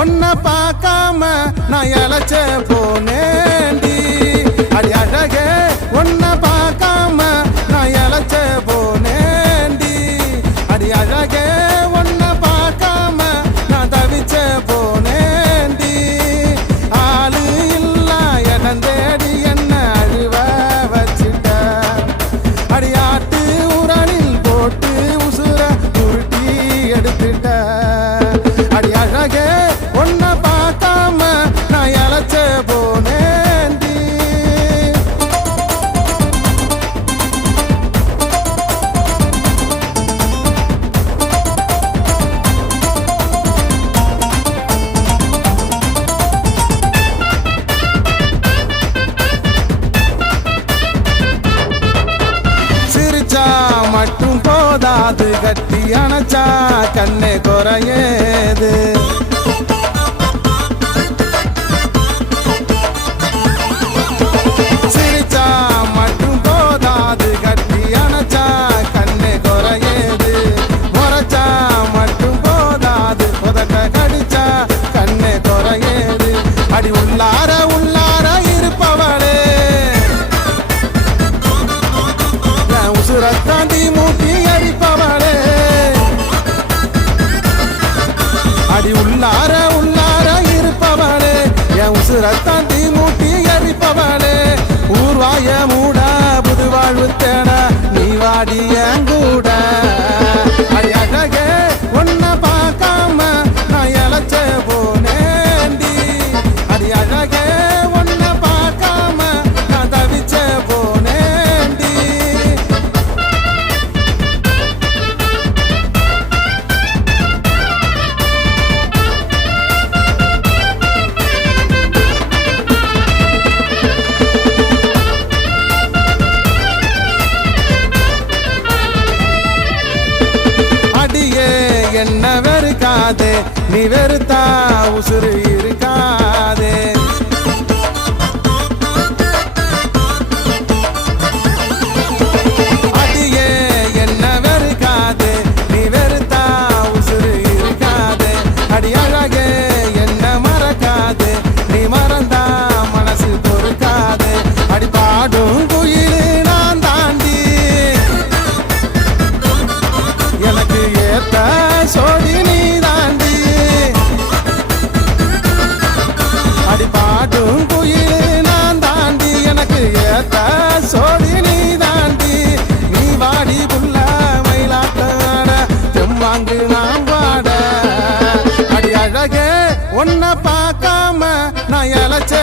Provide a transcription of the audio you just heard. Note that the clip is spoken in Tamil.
உன்னை பார்க்காம நான் இழைச்ச போனேண்டி அடி அழகே உன்னை பார்க்காம நான் இழைச்ச போனேண்டி அடி அழகே உன்னை பார்க்காம நான் தவிச்ச போனேண்டி ஆளு இல்லா இடம் தேடி என்ன அழுவ வச்சுட்ட அடியாட்டு உரணில் போட்டு உசுர உருட்டி எடுத்துட்ட அடி அழகே உன்னை பார்க்காம நான் இழைச்ச போனேண்டி சிரிச்சா மட்டும் போதாது கட்டி அணைச்சா கண்ணே குறையேது சிரிச்சா மட்டும் போதாது கட்டி அணைச்சா கண்ணே குறையேது முறைச்சா மட்டும் போதாது உதட்ட கடிச்சா கண்ணே குறையேது அடி உள்ளார உள்ளார இருப்பவளே உசுரத்தாண்டி மூட்டி அடிப்பவளே அடி உள்ளார உள்ளார இருப்பவளே என் உசுரத்தாண்டி மூட்டி அடிப்பவளே ஊர்வாய மூட புது வாழ்வு தேட நீ வாடி என் கூட அடி அழகே உன்னை பார்க்காம நான் இழைச்ச போனேண்டி அடி அழகே உன்னை பார்க்காம நான் தவிச்ச போனேண்டி அடியே என்ன வெறுக்காதே நீ வெறுத்தா உசுறு இருக்காதே அடியே என்ன வெறுக்காதே நீ வெறுத்தா உசுறு இருக்காதே அடி அழகே என்ன மறக்காதே நீ மறந்தா மனசு பொறுக்காதே அடி பாடும் குயிலு நான் தாண்டி எனக்கு ஏத்த சோடி நீ தாண்டி அடி பாடும் குயிலு நான் தாண்டி எனக்கு ஏத்த சோடி நீ தாண்டி நீ வாடி புள்ள மயிலாட்டாட செம்மாங்கு நான் பாட அடி அழகே உன்னை பார்க்காம நான் இழைச்ச